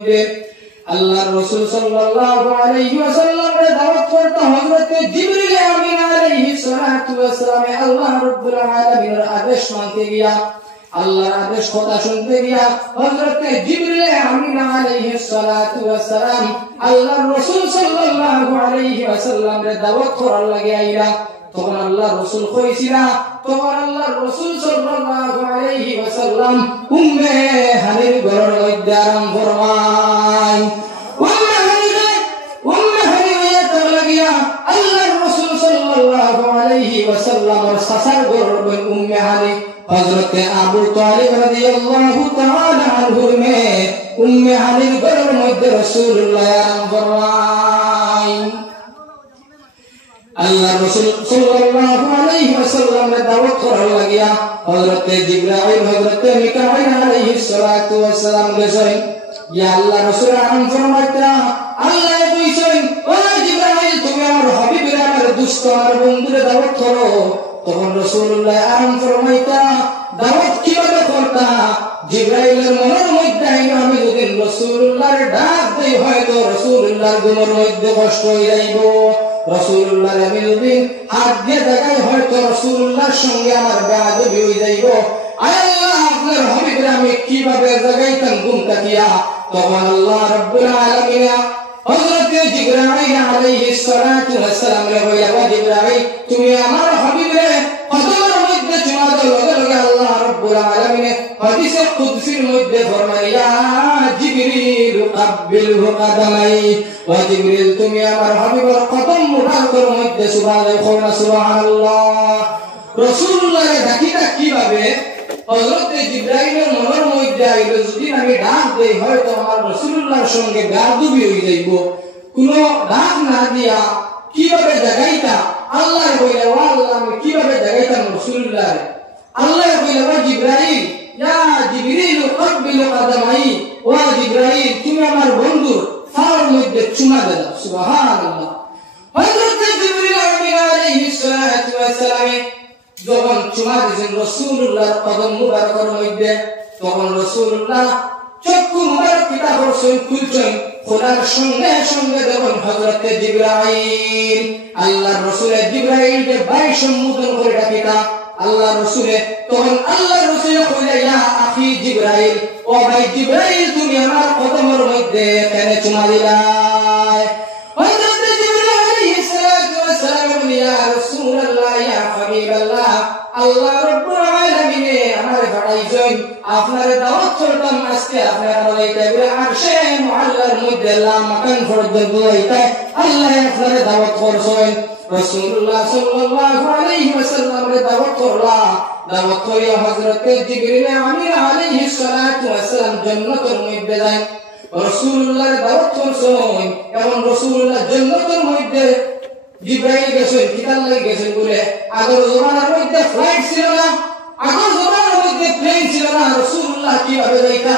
আল্লাহর রাসূল সাল্লাল্লাহু আলাইহি ওয়াসাল্লামের দাওয়াত করতে হযরত জিবরিল আমিন আলাইহিস সালাতু ওয়াস সালাম আল্লাহ রাব্বুল আলামিনের আদেশ মানতে গিয়া আল্লাহর আদেশ কথা শুনতে গিয়া হযরত জিবরিল আমিন আলাইহিস সালাতু ওয়াস সালাম আল্লাহর রাসূল সাল্লাল্লাহু আলাইহি ওয়াসাল্লামের দাওয়াত করার লাগি আইলা। তখন আল্লাহর রাসূল কইছিলা, তখন আল্লাহর রাসূল সাল্লাল্লাহু আলাইহি ওয়াসাল্লাম উম্মে হানির ঘরের মধ্যে আরাম ফরমায়। উম্মে হানি হইয়া তার লাগিয়া আল্লাহর রাসূল সাল্লাল্লাহু আলাইহি ওয়াসাল্লামের সাসার ঘরের মধ্যে উম্মে হানি হযরত আবু তালিব রাদিয়াল্লাহু তাআলা আনহুর মেয়ে উম্মে হানির ঘরের মধ্যে রাসূলুল্লাহ আরাম ফরমায়। আল্লাহ রাসূল সাল্লাল্লাহু আলাইহি ওয়াসাল্লামের দাওয়াত করার লাগিয়া হযরত জিবরাইল হযরত মিকাইল আলাইহিস সালাতু ওয়াস সালাম গেছেন। ইয়া আল্লাহ রাসূল আরাম ফরমাইতা আল্লাহ কইছেন, ও জিবরাইল তুমি আমার হাবিবের আমার দুষ্ট আমার বন্ধুরে দাওয়াত করো। তখন রাসূলুল্লাহ আরাম ফরমাইতা দাওয়াত কিভাবে করতা? জিবরাইলের মনের মধ্যে আমি যদি রাসূলুল্লাহর ডাক দেই হয়তো রাসূলুল্লাহর গুণের মধ্যে কষ্ট হয়ে যাইব। রাসূলুল্লাহ আমি যদি হাত দিয়ে দেখাই হয়তো রাসূলুল্লাহর সঙ্গে আমার বেয়াদবি হয়ে যাইব। আল্লাহ আপনার হাবিবের আমি কিভাবে জাগাইতাম গুণ কাটিয়া? তখন আল্লাহ রাব্বুল আলামিন হযরত জিবরাইল আলাইহিস সালাতু ওয়াস সালাম বলে, ও জিবরাইল তুমি আমার হাবিবের কদমের মধ্যে চুমা দাও। লগে লগে আল্লাহ রাব্বুল আলামিন হাদিসে কুদসির মধ্যে ফরমায়, ইয়া জিবরিল কাব্বিলহু কাদামাই। ও জিবরিল তুমি আমার হাবিবের কদম মুবারকের মধ্যে চুমা দাও। সুবহানাল্লাহ। রাসূলুল্লাহ ডাকিটা কিভাবে? হযরত জিবরাইলের মনের মধ্যে আইল যদি আমি ডাক দেই হয়তো আমার রাসূলুল্লাহর সঙ্গে বেয়াদবি হয়ে যাইব। কোন ডাক না দিয়া কিভাবে জাগাইতা? আল্লাহ বলে, ও আল্লাহ আমি কিভাবে জাগাইতাম রাসূলুল্লাহ? আল্লাহ বলে, ও জিবরাইল ইয়া জিবরিল কাব্বিল কাদামাই। ও জিবরাইল তুমি আমার বন্ধুর পায়ের মধ্যে চুমা দাও। সুবহানাল্লাহ। হযরত জিবরিল আমিন আলাইহিস সালাতু ওয়াস সালাম যখন চুমা দিয়েছেন রাসূলুল্লাহর কদম মুবারকের মধ্যে, তখন রাসূলুল্লাহ চক্ষু মুবারক কিতা করছেন খুলছেন। খোলার সঙ্গে সঙ্গে যখন হযরত জিবরাইল আল্লাহর রাসূলের জিবরাইলকে ভাই সম্বোধন করে ডাকিতা আল্লাহ রাসূলে, তখন আল্লাহ রাসূল কইলা, ইয়া আখি জিবরাইল, ও ভাই জিবরাইল তুমি আমার কদমের মধ্যে কেন চুমা দিলাই? হযরত জিবরাইল আলাইহিস সালাতু ওয়াস সালাম বলে, ইয়া রাসূলুল্লাহ ইয়া হাবিবাল্লাহ আল্লাহ রাব্বুল আলামিন আমার পাঠাইছেন আপনার দাওয়াত করতাম আজকে আপনার বলাইতে আরশে মুআল্লার মধ্যে লা মাকান পর্যন্ত বলাইতে আল্লাহ আপনার দাওয়াত করছেন। রাসূলুল্লাহ সাল্লাল্লাহু আলাইহি ওয়াসাল্লামের দাওয়াত করলা। দাওয়াত করে হযরত জিবরিল আমিন আলাইহিস সালাতু ওয়াস সালাম জান্নাতের মধ্যে যায়। রাসূলুল্লাহর দাওয়াত করছেন এবং রাসূলুল্লাহ জান্নাতের মধ্যে জিবরাইল গেছেন কিতাল লাগি গেছেন বলে আগের জমানার মধ্যে ফ্লাইট ছিল না, আগের জমানার মধ্যে প্লেন ছিল না। রাসূলুল্লাহ কিভাবে যাইতা?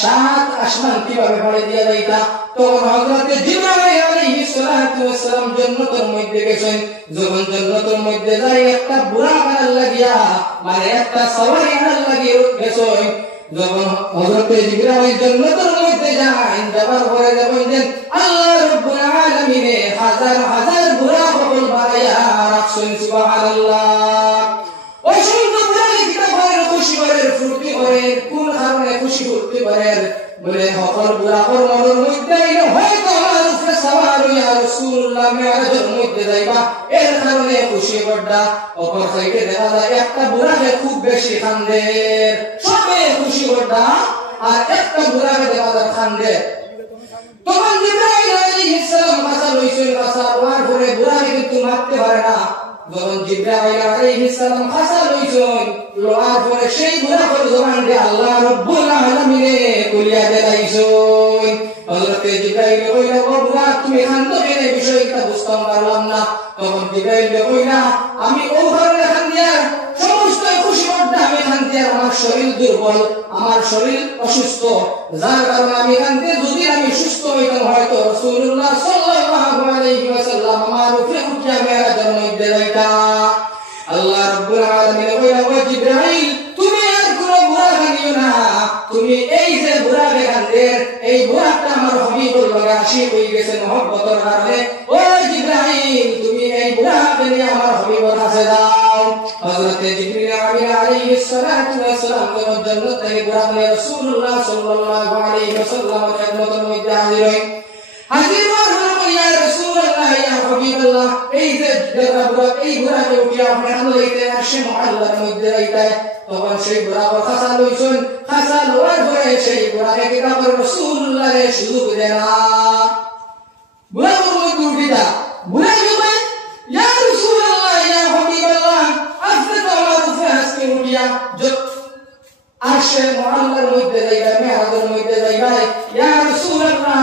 সাত আসমান কিভাবে পাড়ি দিয়া যাইতা? তখন হযরত জিবরাইল আলাইহিস সালাতু ওয়াস সালাম জান্নাতের মধ্যে গেছেন। যখন জান্নাতের মধ্যে যায় একটা বুড়া বানার লাগিয়া মানে একটা সওয়ারি আনার লাগিয়ে গেছেন। যখন হযরত জিবরাইল জান্নাতের মধ্যে যায় যাবার পরে যখন দেন আল্লাহ রাব্বুল আলামিন হাজার হাজার বুড়া বকল বানায়া রাখছেন। সুবহানাল্লাহ। ওই সুন্দর বুড়া কিতা করে খুশি করে ফুর্তি করে কোন কারণে খুশি ফুর্তি করে বলে সকল বুড়া ওর মনের মধ্যে হয়তো আমার উপরে সওয়ার হইয়া রাসূলুল্লাহ মেরাজের মধ্যে যাইবা এর কারণে খুশি বড়া। অপর সাইডে দেখা যায় একটা বুড়াকে খুব বেশি কান্দে, সবে খুশি বড়া আর একটা বুড়াকে দেখা যায় কান্দে। তখন জিবরাইল আলাইহিস সালাম কাছে লইছেন, কাছে ওয়ার পরে বুড়াকে কিন্তু মারতে পারে না। যখন জিবরাইল আলাইহিস সালাম কাছে লইছেন লোয়ার পরে সেই বুড়াকে জবান দিয়ে আল্লাহ রাব্বুল আলামিন কলিয়া দেলাইছেন। হযরত জিবরাইল কইলা, ও বুড়া তুমি কান্দো কেন? বিষয়টা বুঝতাম পারলাম না। তখন জিবরাইল কইলা, আমি ও ঘরে কান্দিয়া সমস্ত খুশি বড়া আমি কান্দিয়া আমার শরীর দুর্বল, আমার শরীর অসুস্থ, যার কারণে আমি কান্দে যদি আমি সুস্থ হইতাম হয়তো রাসূলুল্লাহ সাল্লাল্লাহু আলাইহি ওয়াসাল্লাম আমার উপরে উঠিয়া মেরাজের মধ্যে যাইতা। আল্লাহ রাব্বুল আলামিন কইলা, ও জিবরাইল তুমি আর কোন বুড়া কান্দিও না, তুমি এই যে বুড়া কান্দে এই বুড়া বুড়াটা আমার হাবিবুল্লাহ আশিক হয়ে গেছে মহব্বতের কারণে। ওই জিবরাইল তুমি এই বুড়াকে নিয়ে আমার হাবিবের কাছে যাও। হযরত জিবরিল আলাইহিস সালাতু ওয়াস সালাম যখন জান্নাত থেকে বুড়া নিয়ে রাসূলুল্লাহ সাল্লাল্লাহু আলাইহি ওয়াসাল্লামের খেদমতের মধ্যে হাজির হয়। হাজির হওয়ার ইয়া রাসূলুল্লাহ ইয়া হাবিবাল্লাহ এই যে বুড়া এই বুড়াকে উঠিয়ে আপনি আনলাইতে আরশে মুআল্লার মধ্যে রাইতে। তখন সেই বুড়া কথা লইছেন, খাসা লওয়ার পরে সেই বুড়াকে কিতাবের রাসূলুল্লাহ সুযোগ দেন না। বুড়া মধ্যে উঠিয়া বুড়া বলেন ইয়া রাসূলুল্লাহ ইয়া হাবিবাল্লাহ আপনি তো আমার উপরে আজকে উঠিয়া আরশে মুআল্লার মধ্যে যাইবা, মেরাজের মধ্যে যাইবা। ইয়া রাসূলুল্লাহ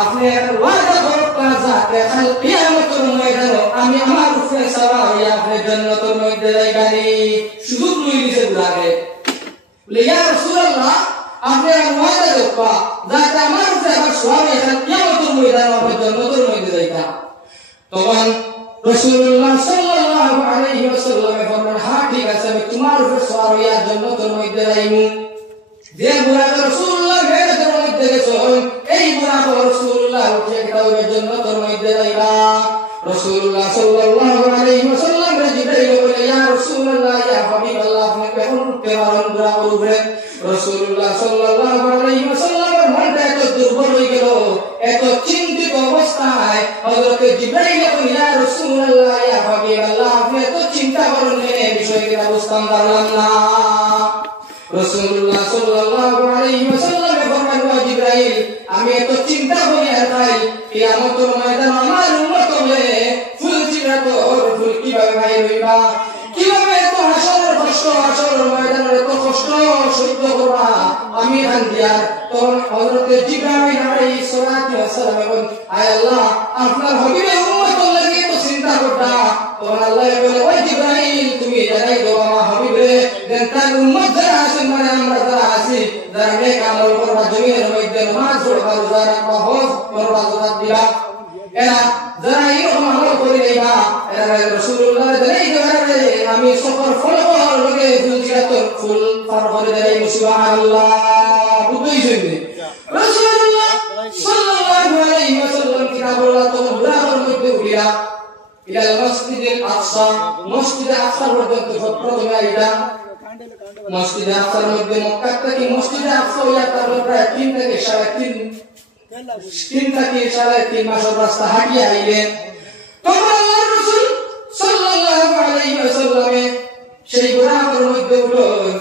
আপনি ওয়াদা করতে যাতে কাল কিয়ামতের ময়দানে আমি আমার উপরে সওয়ার হইয়া আপনি জান্নাতের মধ্যে যাইবানি। সুযোগ লই দিছে বুড়াকে। বলে ইয়া রাসূলুল্লাহ আপনি ওয়াদা করবা যাতে আমার উপরে আবার সওয়ার হইয়া কাল কিয়ামতের ময়দানে আপনি জান্নাতের মধ্যে যাইবা। তখন রাসূলুল্লাহ সাল্লাল্লাহু আলাইহি ওয়াসাল্লাম বলেন হ্যাঁ ঠিক আছে আমি তোমার উপরে সওয়ার হইয়া জান্নাতের মধ্যে যাইমু। যে বুড়া রাসূলুল্লাহ মেরাজের মধ্যে গেছেন এই বুড়া রাসূলুল্লাহ উঠিয়ে কিতাবের জান্নাতের মধ্যে যাইবা। রাসূলুল্লাহ সাল্লাল্লাহু আলাইহি ওয়াসাল্লাম জিবরাইল বলে ইয়া রাসূলুল্লাহ ইয়া হাবিবাল্লাহ আপনি কেমন উঠতে পারেন বুড়ার উপরে? রাসূলুল্লাহ সাল্লাল্লাহু আলাইহি ওয়াসাল্লামের মনটা এত দুর্বল হয়ে গেল, এত চিন্তিত অবস্থায় হযরত জিবরাইল বলে ইয়া রাসূলুল্লাহ ইয়া হাবিবাল্লাহ আপনি এত চিন্তা করেন এই বিষয়টা বুঝতাম পারলাম না। রাসূলুল্লাহ সাল্লাল্লাহু আলাইহি ওয়াসাল্লাম ফরমান ওয়া জিবরাইল আমি এত চিন্তা করি আর তাই কিয়ামতের ময়দানে আমার উম্মত হবে ফুল চিরাতর ফুল কিভাবে ভাই হইবা, কিভাবে এত হাসরের কষ্ট হাসরের ময়দানের এত কষ্ট সহ্য করবা আমি হান্দিয়ার। তখন হযরত জিবরাইল আলাইহিস সালাতু ওয়াস সালাম বলেন আয় আল্লাহ আপনার হাবিবের উম্মত লাগি তো চিন্তা করতা। তখন আল্লাহ বলে ওই জিবরাইল তুমি জানাই দাও আমার হাবিবে দেন তার উম্মত যারা আছেন মানে আমরা যারা আছি যারা নেক আমল করবা জমিনের মধ্যে নামাজ পড়বা রোজা রাখবা হজ করবা যাকাত দিবা এরা যারা এরকম আমল করে নেবা এরা রাসূলুল্লাহ জানাই দেবে আমি সফর ফলকর লগে ফুলজিরাতর ফুল পার করে দেই সুবহানাল্লাহ। বুঝতেই শুনবে রাসূলুল্লাহ সাল্লাল্লাহু আলাইহি ওয়াসাল্লাম কিতাবুল্লাহ তো বুড়ার মধ্যে উঠিয়া ইলা মসজিদুল আকসা মসজিদে আকসা পর্যন্ত প্রথমে আইলা। মসজিদে আকসার মধ্যে মক্কা থেকে মসজিদে আকসা যাত্রা প্রায় 3 থেকে 3.5 মাসের রাস্তা হাঁটিয়ে আইলেন। তখন আল্লাহর রাসূল সাল্লাল্লাহু আলাইহি ওয়াসাল্লাম সেই বুড়ার মধ্যে উঠলেন।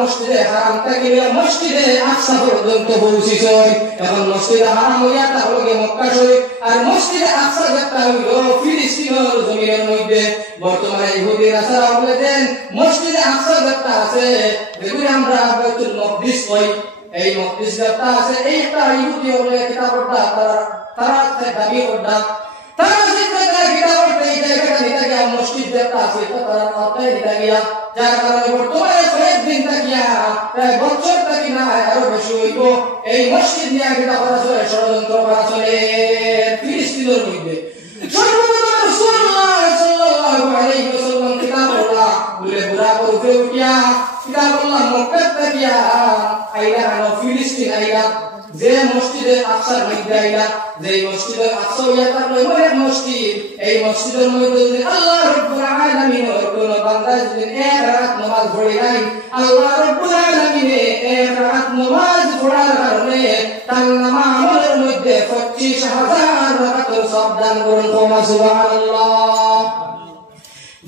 মসজিদে হারাম থেকে মসজিদে আকসা পর্যন্ত পৌঁছিছে। এখন মসজিদে হারাম হইয়া তাহলে মক্কা শরীফ আর মসজিদে আকসা যাত্রা হইল ফিলিস্তিনের জমিনের মধ্যে। বর্তমানে ইহুদিরা সারা বলেছেন মসজিদে আকসা যাত্রা আছে যেগুলি আমরা বাইতুল মকদিস কই, এই মকদিস যাত্রা আছে এইটা ইহুদি হলে কিতাবটা তারা দাবি করতা তারা চিন্তা করে কিতাবটা এই জায়গাটা নিতে গিয়া মসজিদ যাত্রা আছে তারা অর্থায় নিতে গিয়া যার কারণে বর্তমানে কয়েকদিন থাকিয়া প্রায় বছর থাকি না আরো বেশি হইব এই মসজিদ নিয়ে কিতাব করা চলে ষড়যন্ত্র করা চলে ফিলিস্তিনের মধ্যে। সর্বপ্রথম রাসূলুল্লাহ সাল্লাল্লাহু আলাইহি ওয়াসাল্লাম কিতাবুল্লাহ বলে বুড়া করে উঠিয়া কিতাবুল্লাহ মক্কা থেকে আইলা ফিলিস্তিন আইলা যে মসজিদে আকসার মধ্যে আইলা যে মসজিদে আকসা ইয়াতার নয় মসজিদ এই মসজিদের মধ্যে যদি আল্লাহ রাব্বুল আলামিনের কোন বান্দা যদি এক রাকাত নামাজ পড়ে নাই আল্লাহ রাব্বুল আলামিন এক রাকাত নামাজ পড়ার কারণে তার নামাজের মধ্যে 25,000 রাকাতের সওয়াব দান করেন। সুবহানাল্লাহ।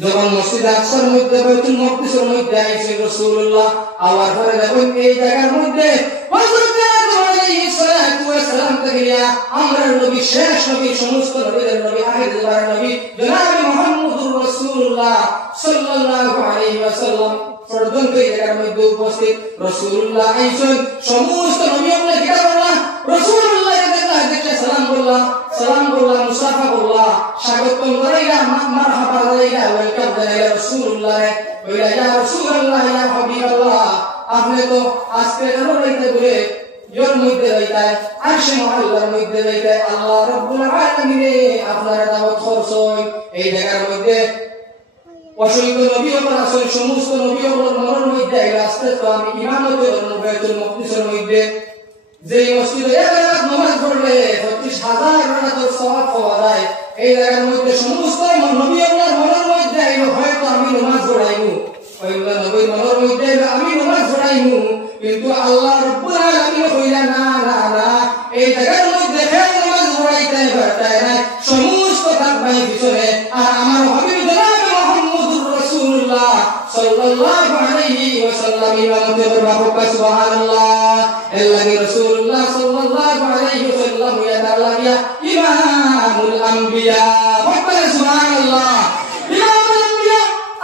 যখন মসজিদ আকসার মধ্যে বাইতুল মকদিসের মধ্যে আইছে রাসূলুল্লাহ আওয়ার পরে দেখুন এই জায়গার মধ্যে হযরত আদম আলাইহিস সালাতু ওয়াস সালাম থেকে আমরা নবী শেষ নবী সমস্ত নবীদের নবী আখিরুল নবী জনাব মুহাম্মদুর রাসূলুল্লাহ সাল্লাল্লাহু আলাইহি ওয়াসাল্লাম পর্যন্ত এই জায়গার মধ্যে উপস্থিত রাসূলুল্লাহ আইছেন। সমস্ত নবীগণ কিতাবুল্লাহ রাসূলুল্লাহ দেখে সালাম বললাম মুসাফা বললাম স্বাগতম করাইলা মারহাবা করাইলা ওয়েলকাম করাইলা রাসূলুল্লাহ কইলা ইয়া রাসূলুল্লাহ ইয়া হাবিবাল্লাহ আপনি তো আজকে কেন রইতে বলে ইয়র মধ্যে রইতে আরশে মুআল্লার মধ্যে রইতে আল্লাহ রাব্বুল আলামিন আপনার দাওয়াত করছেন এই জায়গার মধ্যে অসংখ্য নবী ও রাসূল সমস্ত নবী ও মনের মধ্যে আস্তে তো আমি ইমামতে করব বাইতুল মুকদ্দিসের মধ্যে যেই মসজিদে এক রাকাত নামাজ পড়লে 25,000 রাকাতের সওয়াব পাওয়া যায় এই জায়গার মধ্যে সমস্ত নবী ও মনের মধ্যে আইলো হয়তো আমি নামাজ পড়াইবো ওইগুলা নবীর মনের মধ্যে আমি নামাজ পড়াইবো কিন্তু আল্লাহ রাব্বুল আলামিন কইলা না না না এই জায়গার মধ্যে কেউ নামাজ পড়াইতে পারতায় না সমস্ত থাকবাই পিছনে আর আমার হাবিব জনাব মুহাম্মদুর রাসূলুল্লাহ সাল্লাল্লাহু আলাইহি ওয়াসাল্লাম ইমামতে করবা সুবহানাল্লাহ আল্লাহি রাসূলুল্লাহ সাল্লাল্লাহু আলাইহি ওয়াসাল্লাম ইয়া তাআলা ইমামুল আম্বিয়া ওয়া সুবহানাল্লাহ ইমামুল আম্বিয়া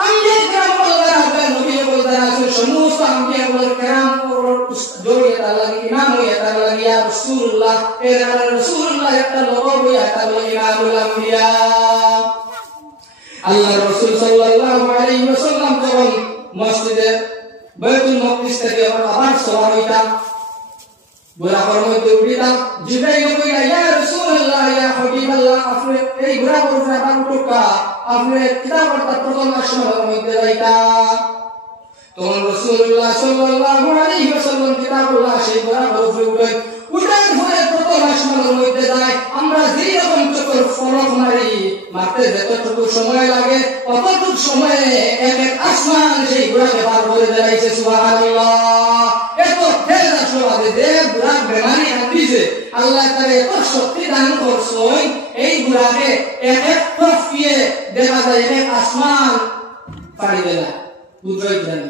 আম্বিয়া کرام আল্লাহ নবী বলতে রাসূল সমস্ত আম্বিয়া کرام জড়িয়ে আল্লাহ ইমাম হয়ে তাআলা ইয়া রাসূলুল্লাহ এর রাসূলুল্লাহ একটা লোক হয়ে তাআলা ইমামুল আম্বিয়া আল্লাহ রাসূল সাল্লাল্লাহু আলাইহি ওয়াসাল্লাম যখন মসজিদে বাইতুল মুকদ্দিস থেকে আবার সওয়ার হইতা বুরাকের মধ্যে উঠিতা জিবরাইল কইলা ইয়া রাসূলুল্লাহ ইয়া হাবিবাল্লাহ আপনি এই বুরাকের উপরে আবার উঠকা আপনি কিতাবের প্রথম আসমানের মধ্যে যাইতা তখন রাসূলুল্লাহ সাল্লাল্লাহু আলাইহি ওয়াসাল্লাম কিতাবুল্লাহ সেই বুরাকের উপরে উঠে উঠার পরে প্রথম আসমানের মধ্যে যায় আমরা যেই রকম চক্কর ফলক মারি মারতে যতটুকু সময় লাগে ততটুকু সময়ে এক এক আসমান সেই বুরাকে পার করে দিয়েছে সুবহানাল্লাহ এত তেজ আসলে যে বুরাক বেমানি আনদিছে আল্লাহ তাআলা এত শক্তি দান করছেন এই বুরাকে এক এক তরফিয়ে দেখা যায় এক আসমান পাড়ি দেলা বুঝাই দেন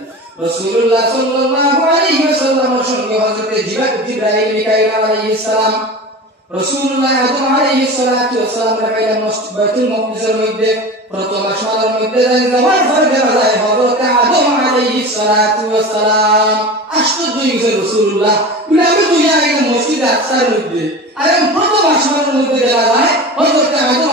রাসূলুল্লাহ সাল্লাল্লাহু আলাইহি ওয়াসাল্লামের সঙ্গে হযরত জিবরাইল মিকাইল আলাইহিস সালাম রাসূলুল্লাহ আদম আলাইহিস সালাতু ওয়াস সালাম রাকাইলা মসজিদ বাইতুল মুকদ্দিসের মধ্যে প্রথম আসমানের মধ্যে যাওয়ার পরে দেখা যায় হযরত আদম আলাইহিস সালাতু ওয়াস সালাম আশ্চর্য হয়ে রাসূলুল্লাহ আমি তো ইয়া মসজিদ আকসার মধ্যে আর প্রথম আসমানের মধ্যে দেখা যায় হযরত আদম